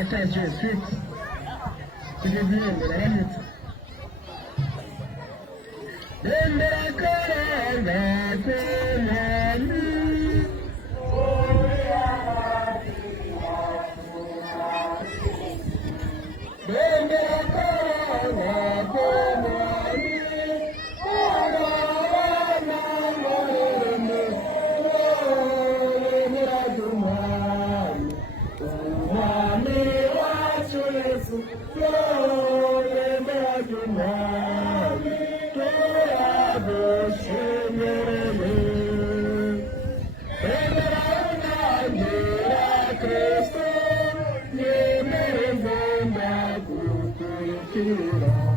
ataje street kujibia mbele Bendera karanga kumani Bendera karanga kumani Wana morene Bendera kumani Umami wacu Yesu Bendera kumani Cristo,